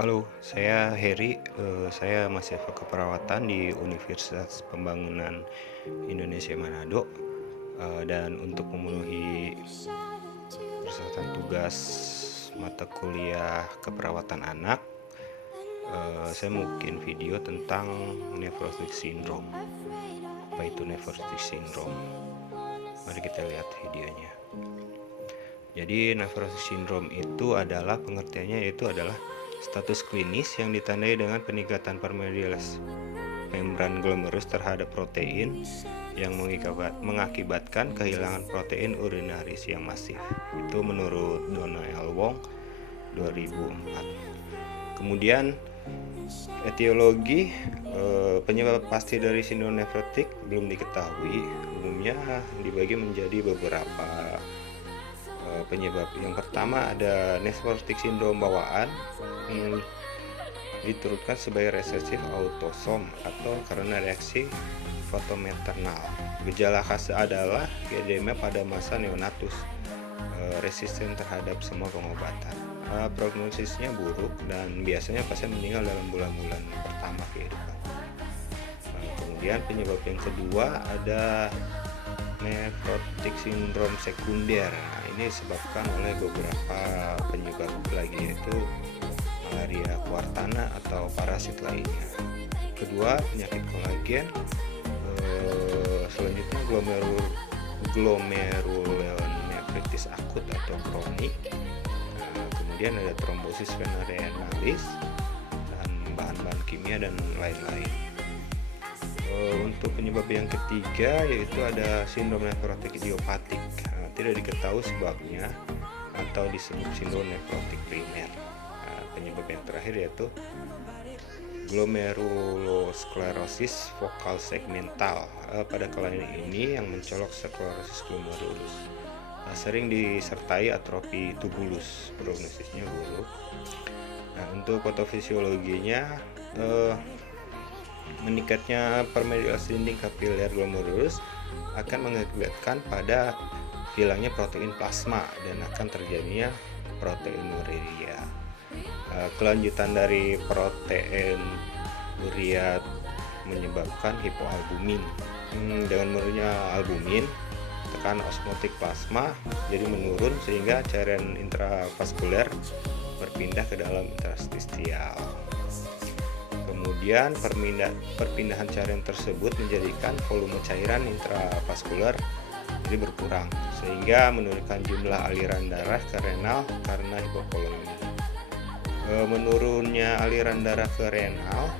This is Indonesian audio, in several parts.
Halo, saya Heri. Saya mahasiswa keperawatan di Universitas Pembangunan Indonesia Manado. Dan untuk memenuhi persyaratan tugas mata kuliah keperawatan anak, saya mau bikin video tentang nephrotic syndrome. Apa itu nephrotic syndrome? Mari kita lihat videonya. Jadi nephrotic syndrome itu adalah pengertiannya adalah status klinis yang ditandai dengan peningkatan permeabilitas membran glomerulus terhadap protein yang mengakibatkan kehilangan protein urinaris yang masif. Itu menurut Donald Wong 2004. Kemudian etiologi penyebab pasti dari sindrom nefrotik belum diketahui. Umumnya dibagi menjadi beberapa penyebab. Yang pertama ada nephrotic syndrome bawaan, diturunkan sebagai resesif autosom atau karena reaksi fotomaternal. Gejala khas adalah edema pada masa neonatus, resisten terhadap semua pengobatan. Prognosisnya buruk dan biasanya pasien meninggal dalam bulan-bulan pertama kehidupan. Kemudian penyebab yang kedua ada nephrotic syndrome sekunder. Ini disebabkan oleh beberapa penyebab lagi, yaitu malaria kuartana atau parasit lainnya. Kedua, penyakit kolagen. Selanjutnya glomerulonefritis akut atau kronik. Kemudian ada trombosis vena renalis dan bahan-bahan kimia dan lain-lain. Untuk penyebab yang ketiga yaitu ada sindrom nefrotik idiopatik. Tidak diketahui sebabnya atau disebut sindrom nefrotik primer. Penyebab yang terakhir yaitu glomerulosklerosis vokal segmental. Pada kelainan ini yang mencolok sklerosis glomerulus sering disertai atrofi tubulus. Prognosisnya buruk. Untuk patofisiologinya, meningkatnya permeabilitas dinding kapiler glomerulus akan mengakibatkan pada hilangnya protein plasma dan akan terjadinya proteinuria. Kelanjutan dari protein urea menyebabkan hipoalbumin. Dengan menurunnya albumin, tekanan osmotik plasma jadi menurun sehingga cairan intravaskuler berpindah ke dalam interstisial. Kemudian perpindahan cairan tersebut menjadikan volume cairan intravaskuler jadi berkurang sehingga menurunkan jumlah aliran darah ke renal karena hipovolemi. Menurunnya aliran darah ke renal,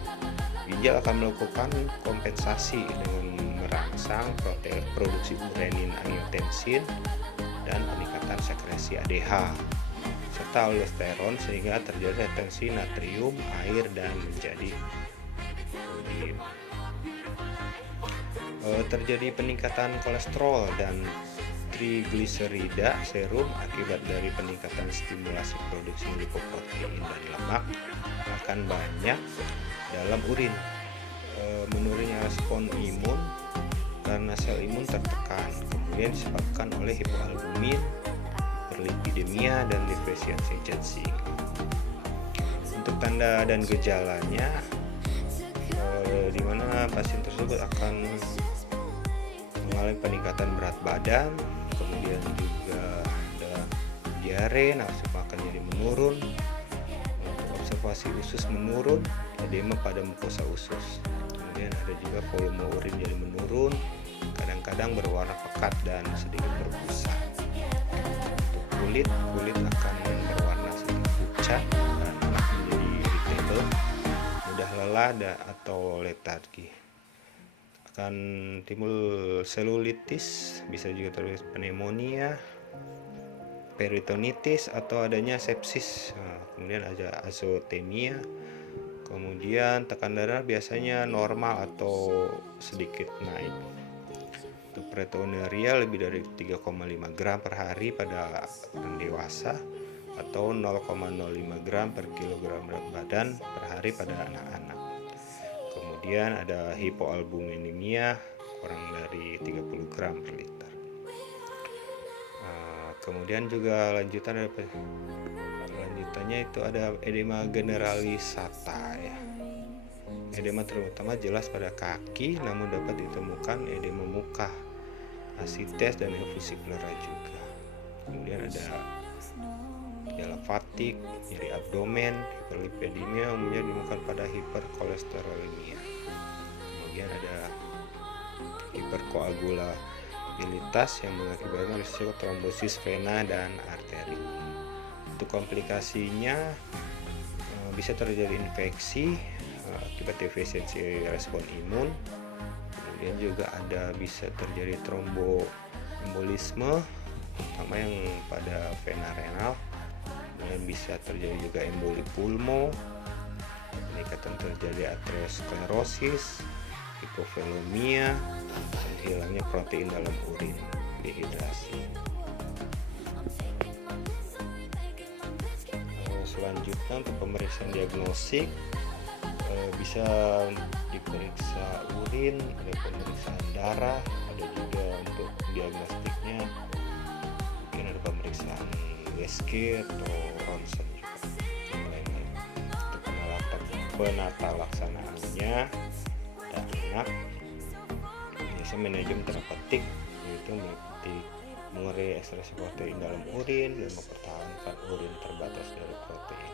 ginjal akan melakukan kompensasi dengan merangsang produksi renin angiotensin dan peningkatan sekresi ADH serta aldosteron sehingga terjadi retensi natrium, air, dan menjadi sodium. Terjadi peningkatan kolesterol dan trigliserida serum akibat dari peningkatan stimulasi produksi lipoprotein dan lemak akan banyak dalam urin. Menurunnya respon imun karena sel imun tertekan, kemudian disebabkan oleh hipoalbumin, hiperlipidemia, dan defisiensi ginseng. Untuk tanda dan gejalanya, di mana pasien tersebut akan mengalami peningkatan berat badan, kemudian juga ada diare, nafsu makan jadi menurun, observasi usus menurun, edema pada mukosa usus. Kemudian ada juga volume urin jadi menurun, kadang-kadang berwarna pekat dan sedikit berbusa. Untuk kulit akan berwarna sedikit pucat dan menjadi irritable, mudah lelah atau letargi. Akan timbul selulitis, bisa juga terjadi pneumonia, peritonitis, atau adanya sepsis. Kemudian ada azotemia. Kemudian tekanan darah biasanya normal atau sedikit naik. Untuk proteinuria lebih dari 3,5 gram per hari pada orang dewasa atau 0,05 gram per kilogram berat badan per hari pada anak-anak. Kemudian ada hipoalbuminemia kurang dari 30 gram per liter. Kemudian juga lanjutan selanjutnya itu ada edema generalisata ya. Edema terutama jelas pada kaki, namun dapat ditemukan edema muka, asites dan efusi pleura juga. Kemudian ada gejala fatik, nyeri abdomen, hiperlipidemia umumnya ditemukan pada hiperkolesterolemia. Kemudian ada hiperkoagulabilitas yang mengakibatkan risiko trombosis vena dan arteri. Untuk komplikasinya bisa terjadi infeksi akibat defisiensi respon imun. Kemudian juga bisa terjadi tromboembolisme, terutama yang pada vena renal. Kemudian bisa terjadi juga emboli pulmo, peningkatan terjadi aterosklerosis, hipovolemia, dan hilangnya protein dalam urin, dehidrasi. Selanjutnya untuk pemeriksaan diagnostik bisa diperiksa urin, ada pemeriksaan darah, ada juga untuk diagnostiknya mungkin ada pemeriksaan USG atau ronsen juga. Untuk penata laksanaannya ada anak, biasa manajemen terapeutik yaitu meliputi mengurangi ekstrasi protein dalam urin dan mempertahankan urin terbatas dari protein,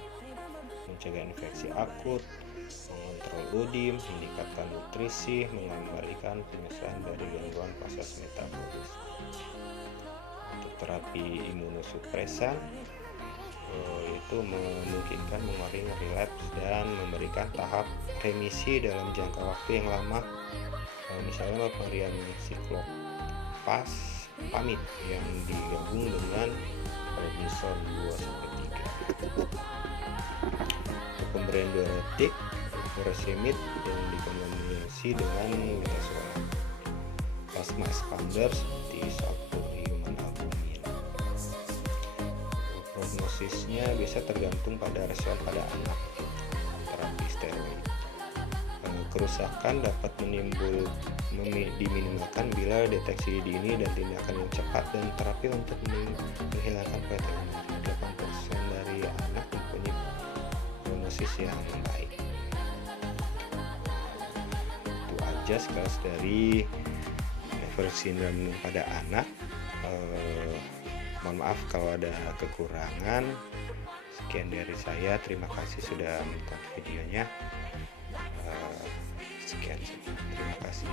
mencegah infeksi akut, mengontrol udim, meningkatkan nutrisi, mengembalikan penyelesaian dari gangguan proses metabolis. Untuk terapi imunosupresan itu memungkinkan mengurangi relapse dan memberikan tahap remisi dalam jangka waktu yang lama, misalnya pemberian siklopamid yang digabung dengan prednison 2-3. Untuk pemberian diuretik furosemid yang dikombinasi dengan metazolam, plasma expander seperti sulfurilumin albumin. Prognosisnya bisa tergantung pada respon pada anak terapi steroid. Kerusakan dapat diminimalkan bila deteksi dini dan tindakan yang cepat dan terapi untuk menghilangkan proteinuria. 8% dari anak mempunyai prognosis yang baik. Itu aja sekelas dari Everett syndrome pada anak. Mohon maaf kalau ada kekurangan. Sekian dari saya, terima kasih sudah menonton videonya. Sekian, terima kasih.